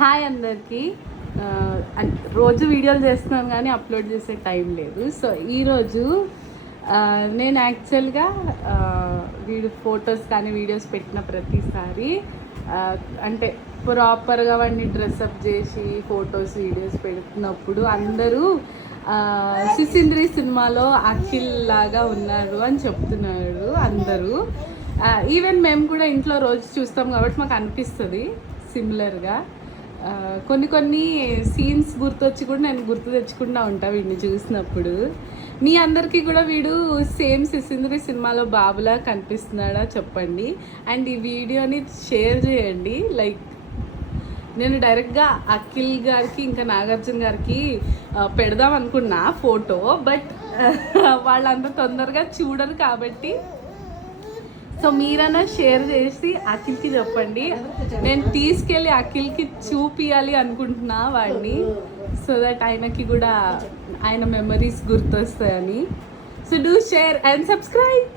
Hi అందరికీ. రోజు వీడియోలు చేస్తున్నాను కానీ అప్లోడ్ చేసే టైం లేదు. సో ఈరోజు నేను యాక్చువల్గా ఫొటోస్ కానీ వీడియోస్ పెట్టిన ప్రతిసారి అంటే ప్రాపర్గా వాడిని డ్రెస్అప్ చేసి ఫొటోస్ వీడియోస్ పెడుతున్నప్పుడు అందరూ సిసింద్రి సినిమాలో అఖిల్ లాగా ఉన్నారు అని చెప్తున్నారు అందరూ. ఈవెన్ మేము కూడా ఇంట్లో రోజు చూస్తాం కాబట్టి మాకు అనిపిస్తుంది సిమిలర్గా. కొన్ని సీన్స్ గుర్తొచ్చి కూడా నేను గుర్తు తెచ్చుకుంటూ ఉంటాను వీడిని చూసినప్పుడు. మీ అందరికీ కూడా వీడు సేమ్ సిసింద్రి సినిమాలో బాబులా కనిపిస్తున్నాడా చెప్పండి. అండ్ ఈ వీడియోని షేర్ చేయండి. లైక్ నేను డైరెక్ట్గా అఖిల్ గారికి ఇంకా నాగార్జున గారికి పెడదాం అనుకున్నా ఫోటో, బట్ వాళ్ళంత తొందరగా చూడరు కాబట్టి సో మీరన్నా షేర్ చేసి అఖిల్కి చెప్పండి. నేను తీసుకెళ్ళి అఖిల్కి చూపియాలి అనుకుంటున్నా వాడిని, సో దట్ ఆయనకి కూడా ఆయన మెమరీస్ గుర్తొస్తాయని. So do share and subscribe.